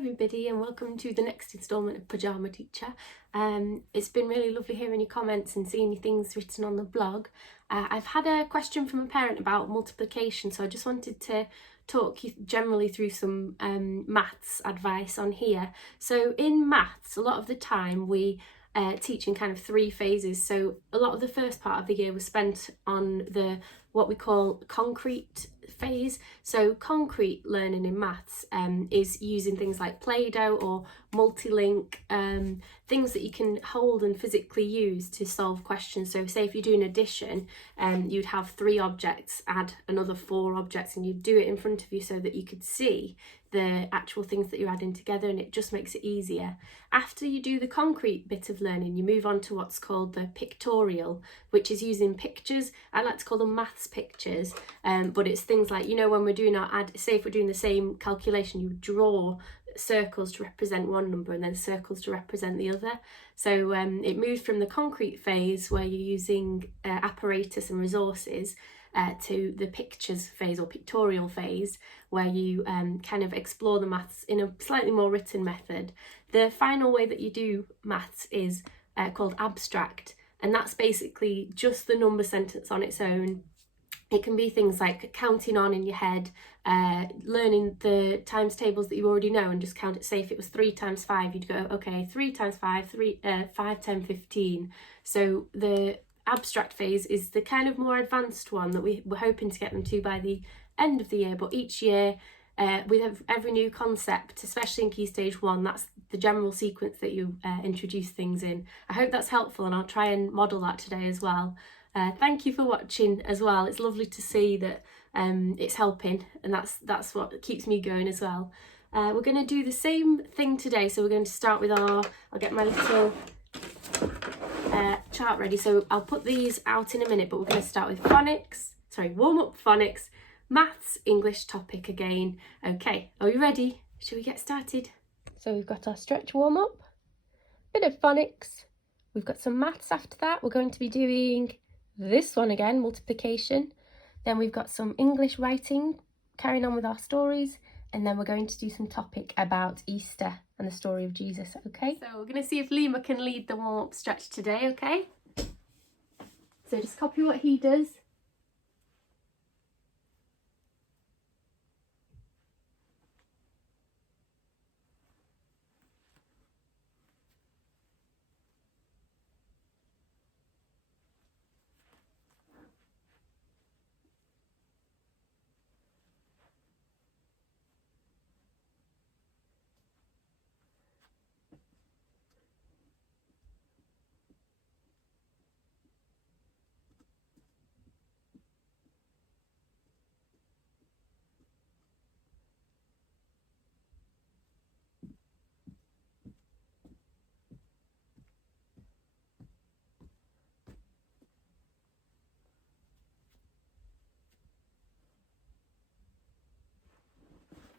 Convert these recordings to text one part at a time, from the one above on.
everybody, and welcome to the next instalment of Pyjama Teacher. It's been really lovely hearing your comments and seeing your things written on the blog. I've had a question from a parent about multiplication, so I just wanted to talk you generally through some maths advice on here. So in maths, a lot of the time we teach in kind of three phases. So a lot of the first part of the year was spent on the what we call concrete phase. So concrete learning in maths is using things like Play-Doh or multi-link, things that you can hold and physically use to solve questions. So say if you're doing addition, you'd have 3 objects, add another 4 objects, and you'd do it in front of you so that you could see the actual things that you're adding together, and it just makes it easier. After you do the concrete bit of learning, you move on to what's called the pictorial, which is using pictures. I like to call them maths pictures, but it's things like, you know, when we're doing our say if we're doing the same calculation, you draw circles to represent one number and then circles to represent the other. So it moved from the concrete phase where you're using apparatus and resources to the pictures phase or pictorial phase, where you kind of explore the maths in a slightly more written method. The final way that you do maths is called abstract, and that's basically just the number sentence on its own. It can be things like counting on in your head, learning the times tables that you already know and just count it. Say if it was 3 times 5, you'd go, okay, 3 times 5, 5, 10, 15. So the abstract phase is the kind of more advanced one that we're hoping to get them to by the end of the year. But each year, with every new concept, especially in Key Stage 1, that's the general sequence that you introduce things in. I hope that's helpful, and I'll try and model that today as well. Thank you for watching as well. It's lovely to see that it's helping, and that's what keeps me going as well. We're going to do the same thing today, so we're going to start with I'll get my little chart ready. So I'll put these out in a minute, but we're going to start with warm-up phonics, maths, English topic again. Okay, are you ready? Shall we get started? So we've got our stretch warm-up, bit of phonics, we've got some maths after that. We're going to be doing this one again, multiplication. Then we've got some English writing, carrying on with our stories, and then we're going to do some topic about Easter and the story of Jesus, okay? So we're going to see if Lima can lead the warm-up stretch today, okay? So just copy what he does.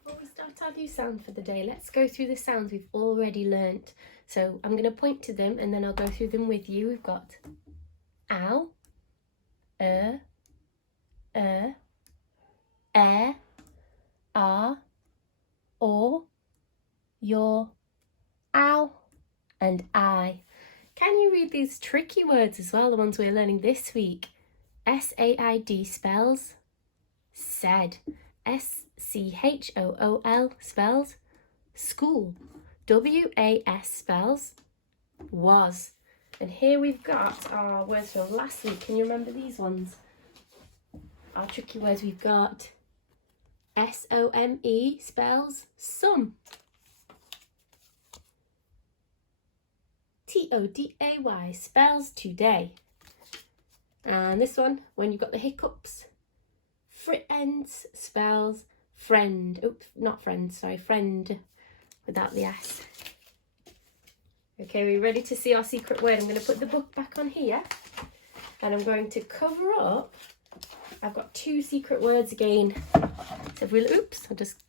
Before we start our new sound for the day, let's go through the sounds we've already learnt. So I'm going to point to them and then I'll go through them with you. We've got ow, air, or, your, ow, and I. Can you read these tricky words as well, the ones we're learning this week? S-A-I-D spells said. S-C-H-O-O-L spells school. W-A-S spells was. And here we've got our words from last week. Can you remember these ones? Our tricky words we've got. S-O-M-E spells some. T-O-D-A-Y spells today. And this one, when you've got the hiccups, friends spells friend. Oops, not friend, sorry, friend without the S. Okay, we're ready to see our secret word. I'm going to put the book back on here and I'm going to cover up. I've got 2 secret words again. So if I just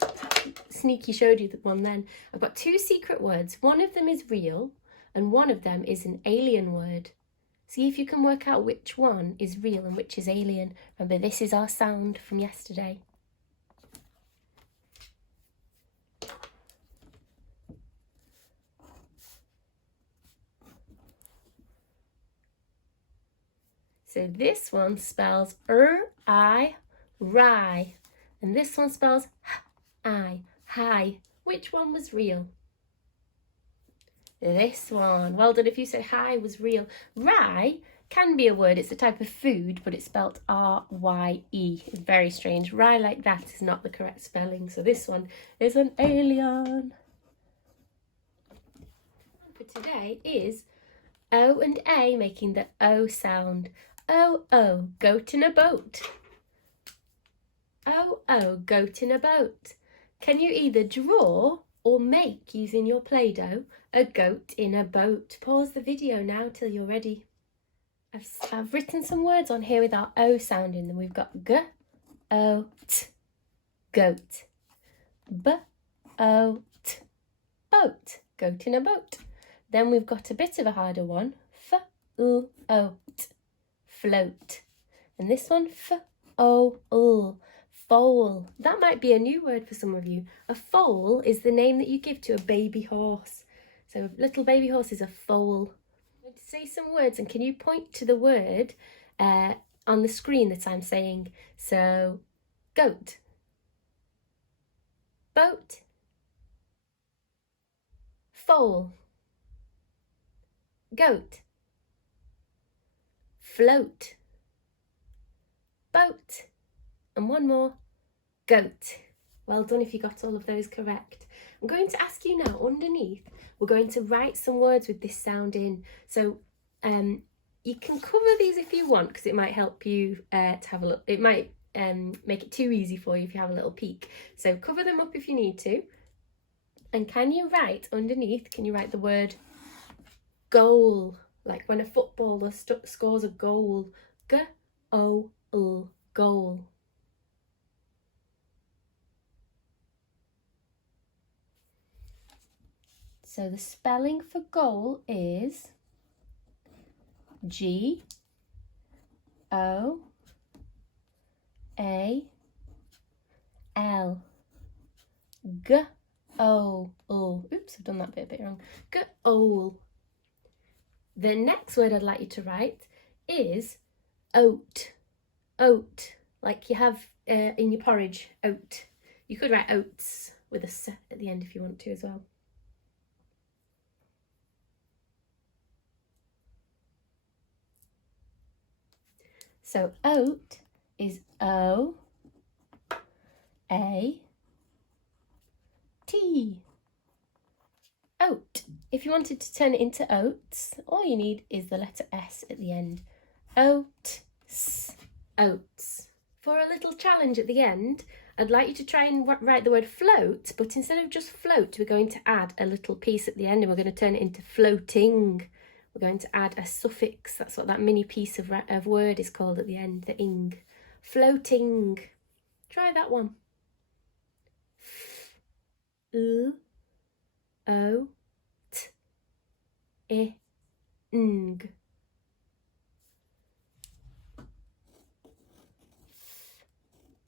sneaky showed you the one then. I've got 2 secret words. One of them is real and one of them is an alien word. See if you can work out which one is real and which is alien. Remember, this is our sound from yesterday. So this one spells I, rye. And this one spells I, high. Which one was real? This one. Well done if you said high was real. Rye can be a word. It's a type of food, but it's spelled R-Y-E. It's very strange. Rye like that is not the correct spelling. So this one is an alien. For today is O and A making the O sound. O, O, goat in a boat. O, O, goat in a boat. Can you either draw or make, using your Play-Doh, a goat in a boat? Pause the video now till you're ready. I've written some words on here with our O sound in them. We've got G, O, T, goat. B, O, T, boat, goat in a boat. Then we've got a bit of a harder one, F, U, O, T, float. And this one, F, O, L, foal. That might be a new word for some of you. A foal is the name that you give to a baby horse. So a little baby horse is a foal. I'm going to say some words, and can you point to the word on the screen that I'm saying? So, goat, boat, foal, goat, float, boat, and one more, goat. Well done if you got all of those correct. I'm going to ask you now, underneath, we're going to write some words with this sound in. So you can cover these if you want, because it might help you to have a look. It might make it too easy for you if you have a little peek. So cover them up if you need to. And can you write underneath, can you write the word goal? Like when a footballer scores a goal. G-O-L, goal. So the spelling for goal is G-O-A-L. G-O-L. Oops, I've done that bit a bit wrong. G-O-L. The next word I'd like you to write is oat. Oat, like you have in your porridge, oat. You could write oats with a S at the end if you want to as well. So oat is O-A-T. Oat. If you wanted to turn it into oats, all you need is the letter S at the end. Oats. Oats. For a little challenge at the end, I'd like you to try and write the word float, but instead of just float, we're going to add a little piece at the end and we're going to turn it into floating. We're going to add a suffix. That's what that mini piece of word is called at the end, the ing. Floating. Try that one. F-L-O-T-I-N-G.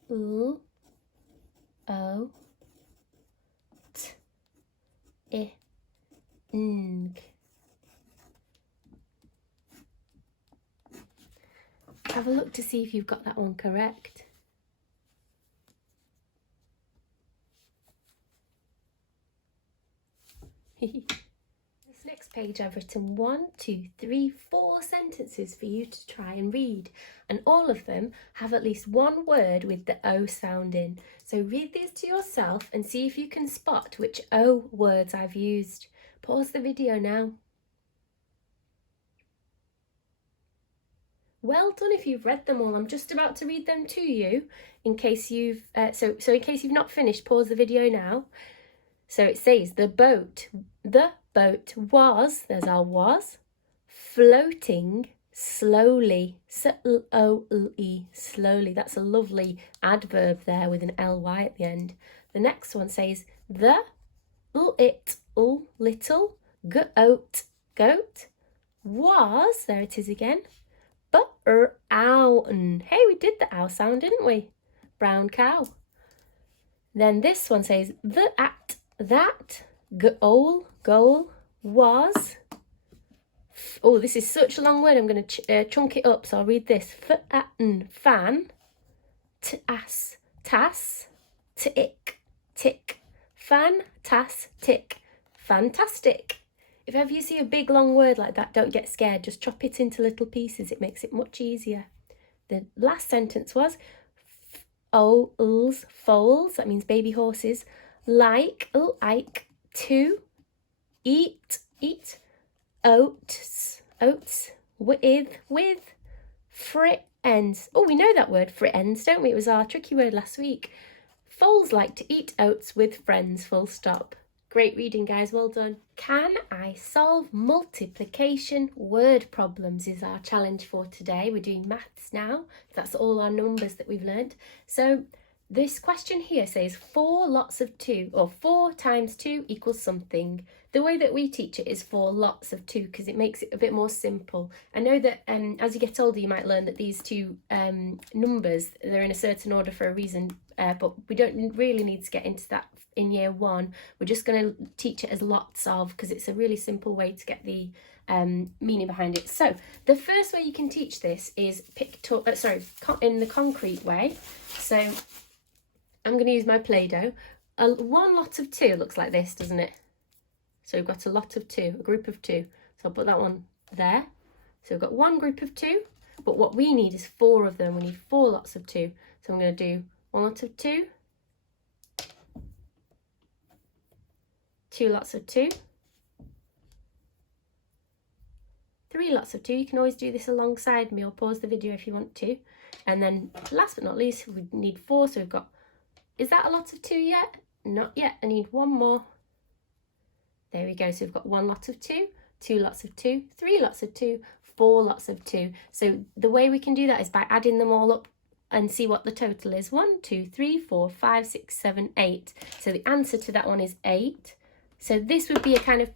L-O-T-I-N-G. Have a look to see if you've got that one correct. This next page I've written 1, 2, 3, 4 sentences for you to try and read, and all of them have at least one word with the O sound in. So read these to yourself and see if you can spot which O words I've used. Pause the video now. Well done if you've read them all. I'm just about to read them to you in case you've so in case you've not finished, pause the video now. So it says the boat was, there's our was, floating slowly, S-L-O-L-E, slowly. That's a lovely adverb there with an L-Y at the end. The next one says the, little, goat, was, there it is again, own. Hey, we did the ow sound, didn't we? Brown cow. Then this one says that goal was Oh, this is such a long word. I'm going to chunk it up. So I'll read this. Fan. Tas. Tas. Tick. Tick. Fan. Tas. Tick. Fantastic. If ever you see a big long word like that, don't get scared. Just chop it into little pieces. It makes it much easier. The last sentence was foals. That means baby horses. Like, to, eat, oats, with, friends. Oh, we know that word, friends, don't we? It was our tricky word last week. Foals like to eat oats with friends, full stop. Great reading, guys, well done. Can I solve multiplication word problems is our challenge for today. We're doing maths now. That's all our numbers that we've learned. So this question here says 4 lots of 2, or 4 times 2 equals something. The way that we teach it is 4 lots of 2 because it makes it a bit more simple. I know that as you get older, you might learn that these two numbers, they're in a certain order for a reason, but we don't really need to get into that in year 1. We're just going to teach it as lots of, because it's a really simple way to get the meaning behind it. So the first way you can teach this is in the concrete way. So I'm going to use my Play-Doh. 1 lot of 2 looks like this, doesn't it? So we've got a lot of 2, a group of 2. So I'll put that one there. So we've got 1 group of 2, but what we need is 4 of them. We need 4 lots of 2. So I'm going to do 1 lot of 2, 2 lots of 2, 3 lots of 2. You can always do this alongside me or pause the video if you want to. And then last but not least, we need 4. So we've got, is that a lot of 2 yet? Not yet. I need 1 more. There we go. So we've got 1 lot of 2, 2 lots of 2, 3 lots of 2, 4 lots of 2. So the way we can do that is by adding them all up and see what the total is. 1, 2, 3, 4, 5, 6, 7, 8. So the answer to that one is 8. So this would be a kind of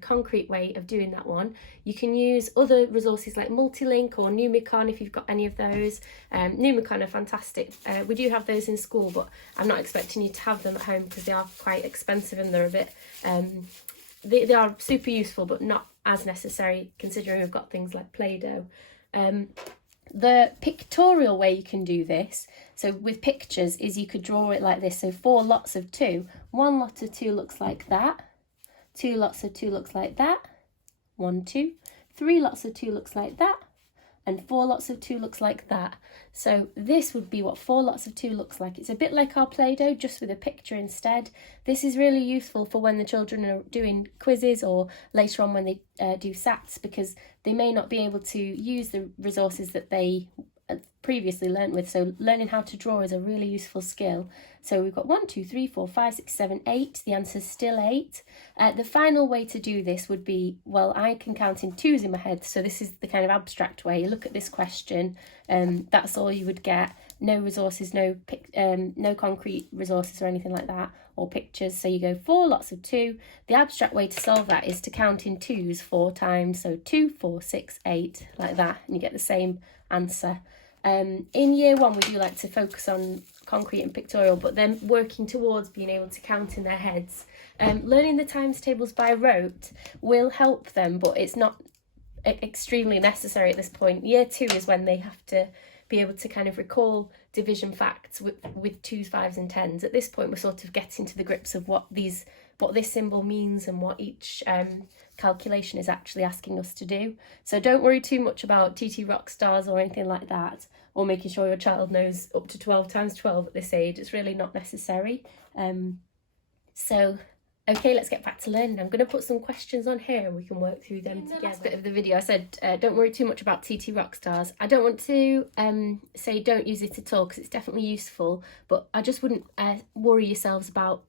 concrete way of doing that one. You can use other resources like Multilink or Numicon if you've got any of those. Numicon are fantastic. We do have those in school, but I'm not expecting you to have them at home because they are quite expensive and they're a bit, they are super useful, but not as necessary considering we've got things like Play-Doh. The pictorial way you can do this, so with pictures, is you could draw it like this. So 4 lots of 2. 1 lot of 2 looks like that. 2 lots of 2 looks like that. 1, 2. 3 lots of 2 looks like that. And 4 lots of 2 looks like that. So this would be what 4 lots of 2 looks like. It's a bit like our Play-Doh, just with a picture instead. This is really useful for when the children are doing quizzes or later on when they do SATs, because they may not be able to use the resources that they previously learnt with. So learning how to draw is a really useful skill. So we've got 1, 2, 3, 4, 5, 6, 7, 8. The answer is still 8. The final way to do this would be, well, I can count in 2s in my head. So this is the kind of abstract way. You look at this question, that's all you would get. No resources, no concrete resources or anything like that, or pictures. So you go 4 lots of 2. The abstract way to solve that is to count in 2s 4 times. So 2, 4, 6, 8, like that, and you get the same answer. In year 1, we do like to focus on concrete and pictorial, but then working towards being able to count in their heads. Learning the times tables by rote will help them, but it's not extremely necessary at this point. Year 2 is when they have to be able to kind of recall division facts with 2s, 5s and 10s. At this point, we're sort of getting to the grips of what this symbol means and what each calculation is actually asking us to do. So don't worry too much about TT Rockstars or anything like that, or making sure your child knows up to 12 times 12 at this age. It's really not necessary. Okay, let's get back to learning. I'm going to put some questions on here and we can work through them together. In the last bit of the video, I said don't worry too much about TT Rockstars. I don't want to say don't use it at all, because it's definitely useful, but I just wouldn't worry yourselves about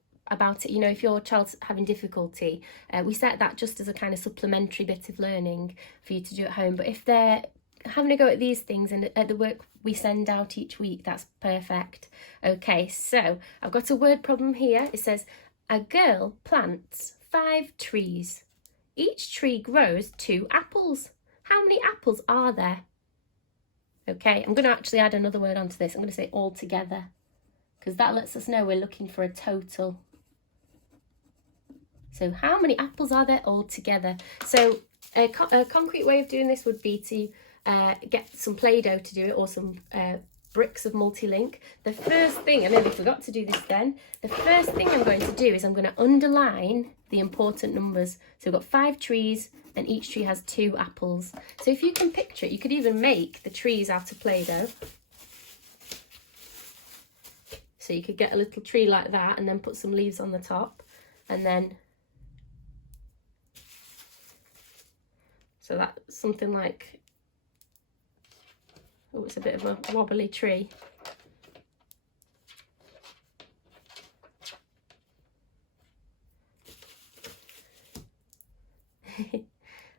it. You know, if your child's having difficulty, we set that just as a kind of supplementary bit of learning for you to do at home. But if they're having a go at these things and at the work we send out each week, that's perfect. Okay, so I've got a word problem here. It says, a girl plants 5 trees. Each tree grows 2 apples. How many apples are there? Okay, I'm going to actually add another word onto this. I'm going to say altogether, because that lets us know we're looking for a total. So how many apples are there altogether? So A concrete way of doing this would be to get some Play-Doh to do it, or some bricks of multi-link. The first thing, I nearly forgot to do this then, the first thing I'm going to do is I'm going to underline the important numbers. So we've got 5 trees and each tree has 2 apples. So if you can picture it, you could even make the trees out of Play-Doh. So you could get a little tree like that and then put some leaves on the top, and then so that's something like, oh, it's a bit of a wobbly tree.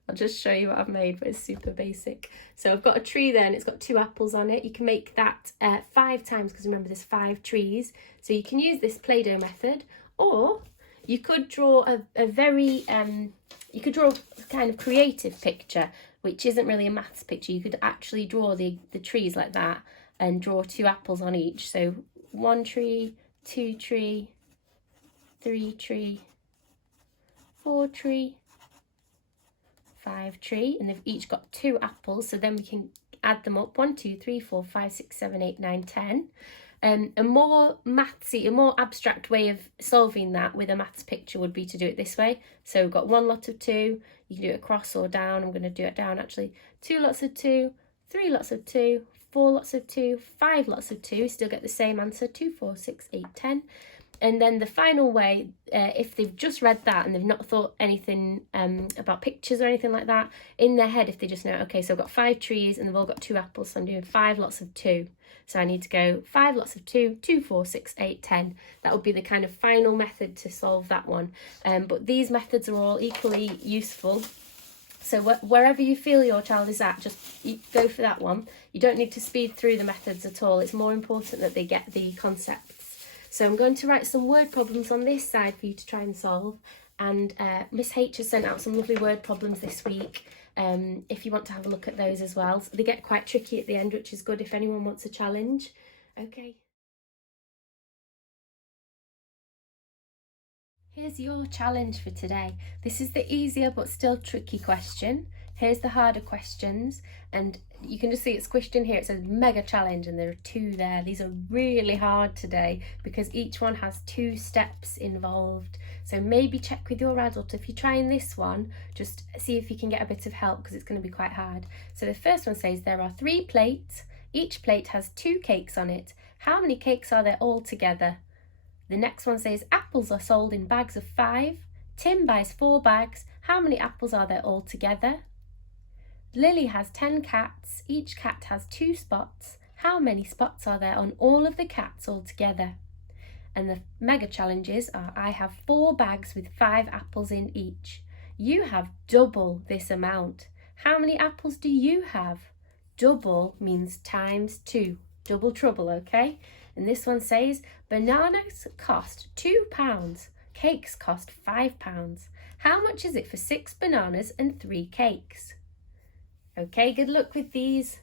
I'll just show you what I've made, but it's super basic. So I've got a tree there and it's got 2 apples on it. You can make that 5 times, because remember there's 5 trees. So you can use this Play-Doh method, or you could draw a very, you could draw a kind of creative picture, which isn't really a maths picture. You could actually draw the trees like that and draw 2 apples on each. So 1 tree, 2 tree, 3 tree, 4 tree, 5 tree, and they've each got 2 apples. So then we can add them up: 1, 2, 3, 4, 5, 6, 7, 8, 9, 10. A more mathsy, a more abstract way of solving that with a maths picture would be to do it this way. So we've got 1 lot of 2, you can do it across or down. I'm going to do it down actually. 2 lots of 2, 3 lots of 2, 4 lots of 2, 5 lots of 2, still get the same answer: 2, 4, 6, 8, 10. And then the final way, if they've just read that and they've not thought anything about pictures or anything like that, in their head, if they just know, okay, so I've got 5 trees and they've all got 2 apples, so I'm doing 5 lots of 2. So I need to go 5 lots of 2, 2, 4, 6, 8, 10. That would be the kind of final method to solve that one. But these methods are all equally useful. So wherever you feel your child is at, just go for that one. You don't need to speed through the methods at all. It's more important that they get the concepts. So I'm going to write some word problems on this side for you to try and solve. And Miss H has sent out some lovely word problems this week, if you want to have a look at those as well. So they get quite tricky at the end, which is good if anyone wants a challenge. Okay. Here's your challenge for today. This is the easier but still tricky question. Here's the harder questions, and you can just see it's squished in here. It says mega challenge and there are 2 there. These are really hard today because each one has 2 steps involved. So maybe check with your adult. If you're trying this one, just see if you can get a bit of help, because it's going to be quite hard. So the first one says there are 3 plates. Each plate has 2 cakes on it. How many cakes are there all together? The next one says apples are sold in bags of 5. Tim buys 4 bags. How many apples are there all together? Lily has 10 cats. Each cat has 2 spots. How many spots are there on all of the cats all together? And the mega challenges are: I have 4 bags with 5 apples in each. You have double this amount. How many apples do you have? Double means times 2. Double trouble, okay? And this one says bananas cost £2. Cakes cost £5. How much is it for 6 bananas and 3 cakes? Okay, good luck with these.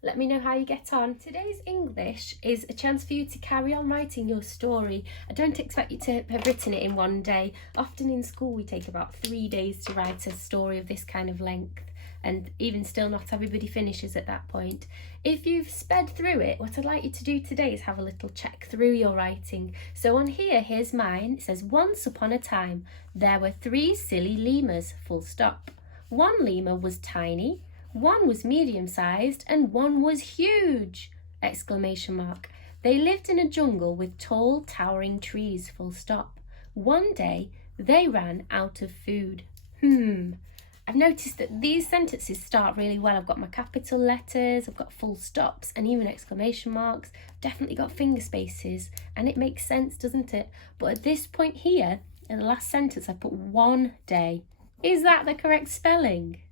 Let me know how you get on. Today's English is a chance for you to carry on writing your story. I don't expect you to have written it in one day. Often in school we take about 3 days to write a story of this kind of length, and even still not everybody finishes at that point. If you've sped through it, what I'd like you to do today is have a little check through your writing. So on here, here's mine. It says, once upon a time, there were 3 silly lemurs, full stop. 1 lemur was tiny, 1 was medium-sized, and 1 was huge! Exclamation mark. They lived in a jungle with tall, towering trees, full stop. One day, they ran out of food. I've noticed that these sentences start really well. I've got my capital letters, I've got full stops and even exclamation marks, definitely got finger spaces, and it makes sense, doesn't it? But at this point here, in the last sentence, I put 1 day. Is that the correct spelling?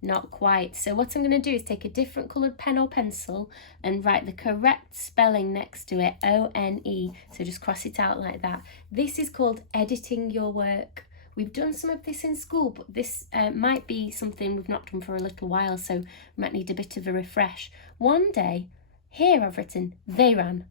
Not quite. So what I'm going to do is take a different coloured pen or pencil and write the correct spelling next to it, O-N-E. So just cross it out like that. This is called editing your work. We've done some of this in school, but this might be something we've not done for a little while, so we might need a bit of a refresh. One day, here I've written, they ran.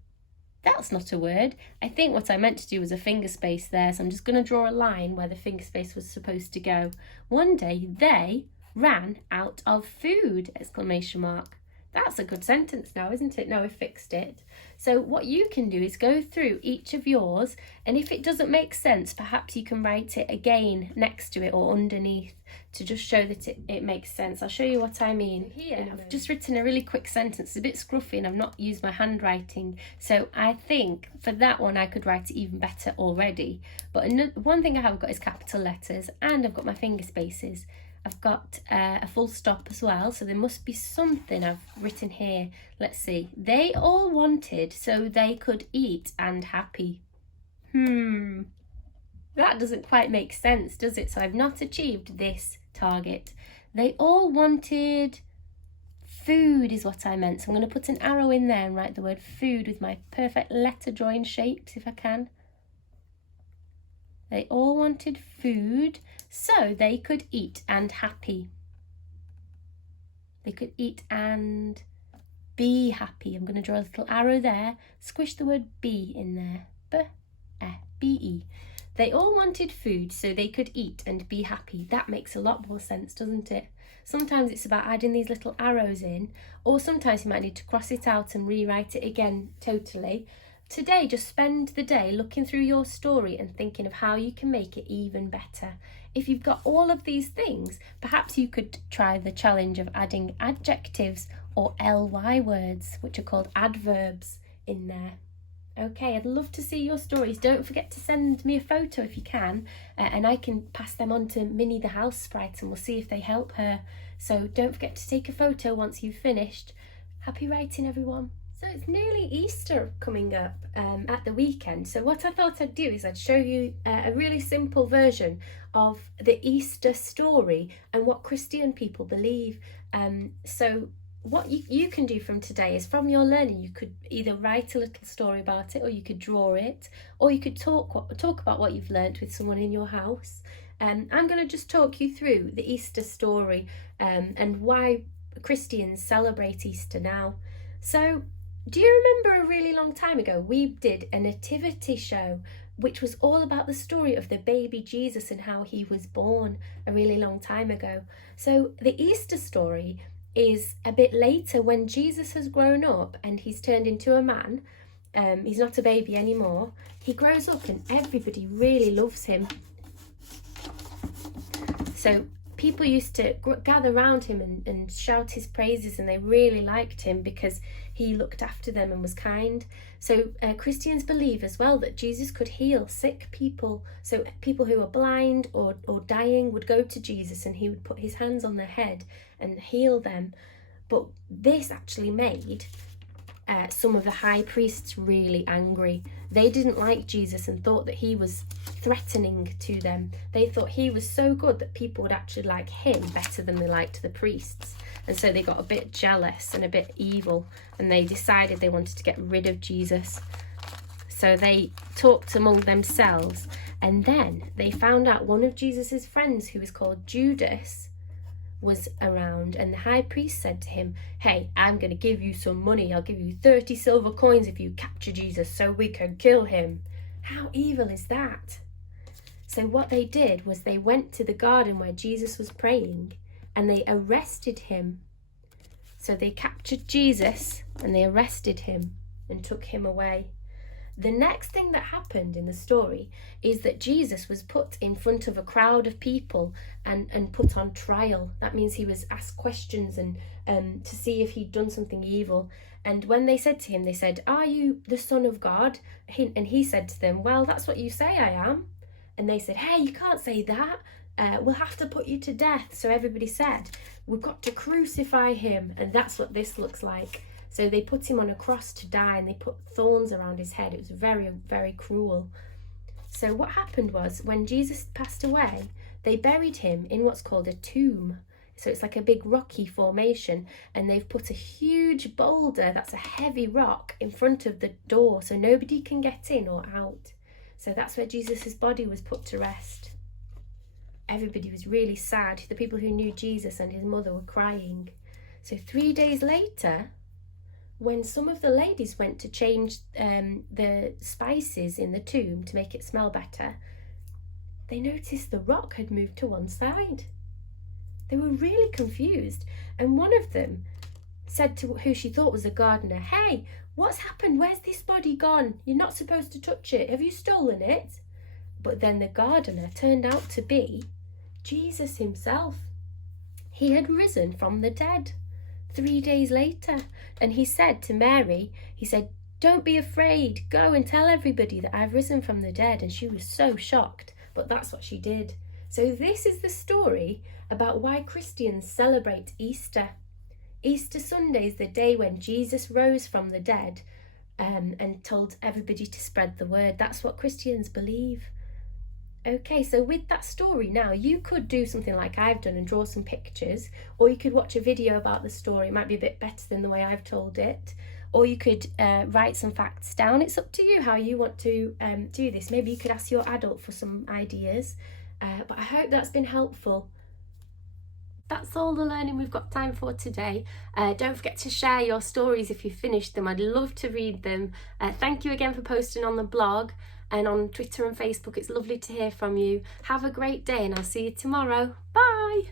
That's not a word. I think what I meant to do was a finger space there, so I'm just going to draw a line where the finger space was supposed to go. One day, they ran out of food, ! That's a good sentence now, isn't it? Now we've fixed it. So what you can do is go through each of yours, and if it doesn't make sense, perhaps you can write it again next to it or underneath to just show that it makes sense. I'll show you what I mean. Here, I've just written a really quick sentence. It's a bit scruffy and I've not used my handwriting. So I think for that one, I could write it even better already. But one thing I have got is capital letters, and I've got my finger spaces. I've got a full stop as well, so there must be something I've written here. Let's see. They all wanted so they could eat and happy. That doesn't quite make sense, does it? So I've not achieved this target. They all wanted food is what I meant. So I'm going to put an arrow in there and write the word food with my perfect letter drawing shapes if I can. They all wanted food so they could eat and happy. They could eat and be happy. I'm going to draw a little arrow there. Squish the word be in there. B-E. They all wanted food so they could eat and be happy. That makes a lot more sense, doesn't it? Sometimes it's about adding these little arrows in, or sometimes you might need to cross it out and rewrite it again totally. Today, just spend the day looking through your story and thinking of how you can make it even better. If you've got all of these things, perhaps you could try the challenge of adding adjectives or ly words, which are called adverbs, in there. Okay, I'd love to see your stories. Don't forget to send me a photo if you can, and I can pass them on to Minnie the house sprite and we'll see if they help her. So don't forget to take a photo once you've finished. Happy writing, everyone. So it's nearly Easter coming up at the weekend. So what I thought I'd do is I'd show you a really simple version of the Easter story and what Christian people believe. So what you can do from today is, from your learning, you could either write a little story about it, or you could draw it, or you could talk about what you've learnt with someone in your house. I'm going to just talk you through the Easter story and why Christians celebrate Easter now. So do you remember a really long time ago we did a nativity show which was all about the story of the baby Jesus and how he was born a really long time ago? So the Easter story is a bit later, when Jesus has grown up and he's turned into a man. He's not a baby anymore. He grows up and everybody really loves him. So people used to gather around him and shout his praises, and they really liked him because he looked after them and was kind. So Christians believe as well that Jesus could heal sick people. So people who are blind or dying would go to Jesus and he would put his hands on their head and heal them. But this actually made some of the high priests really angry. They didn't like Jesus and thought that he was threatening to them. They thought he was so good that people would actually like him better than they liked the priests. And so they got a bit jealous and a bit evil, and they decided they wanted to get rid of Jesus. So they talked among themselves, and then they found out one of Jesus's friends, who was called Judas, was around, and the high priest said to him, "Hey, I'm going to give you some money. I'll give you 30 silver coins if you capture Jesus so we can kill him." How evil is that? So what they did was they went to the garden where Jesus was praying and they arrested him. So they captured Jesus and they arrested him and took him away. The next thing that happened in the story is that Jesus was put in front of a crowd of people and put on trial. That means he was asked questions and to see if he'd done something evil. And when they said to him, they said, "Are you the Son of God?" And he said to them, "Well, that's what you say I am." And they said, "Hey, you can't say that. We'll have to put you to death." So everybody said, "We've got to crucify him." And that's what this looks like. So they put him on a cross to die, and they put thorns around his head. It was very, very cruel. So what happened was, when Jesus passed away, they buried him in what's called a tomb. So it's like a big rocky formation, and they've put a huge boulder, that's a heavy rock, in front of the door so nobody can get in or out. So that's where Jesus's body was put to rest. Everybody was really sad. The people who knew Jesus and his mother were crying. So 3 days later, when some of the ladies went to change the spices in the tomb to make it smell better, they noticed the rock had moved to one side. They were really confused, and one of them said to who she thought was a gardener, "Hey, what's happened? Where's this body gone? You're not supposed to touch it. Have you stolen it?" But then the gardener turned out to be Jesus himself. He had risen from the dead 3 days later, and he said to Mary, he said, "Don't be afraid. Go and tell everybody that I've risen from the dead." And she was so shocked, but that's what she did. So this is the story about why Christians celebrate Easter. Easter Sunday is the day when Jesus rose from the dead and told everybody to spread the word. That's what Christians believe. Okay, so with that story now, you could do something like I've done and draw some pictures, or you could watch a video about the story. It might be a bit better than the way I've told it. Or you could write some facts down. It's up to you how you want to do this. Maybe you could ask your adult for some ideas. But I hope that's been helpful. That's all the learning we've got time for today. Don't forget to share your stories if you've finished them. I'd love to read them. Thank you again for posting on the blog and on Twitter and Facebook. It's lovely to hear from you. Have a great day, and I'll see you tomorrow. Bye.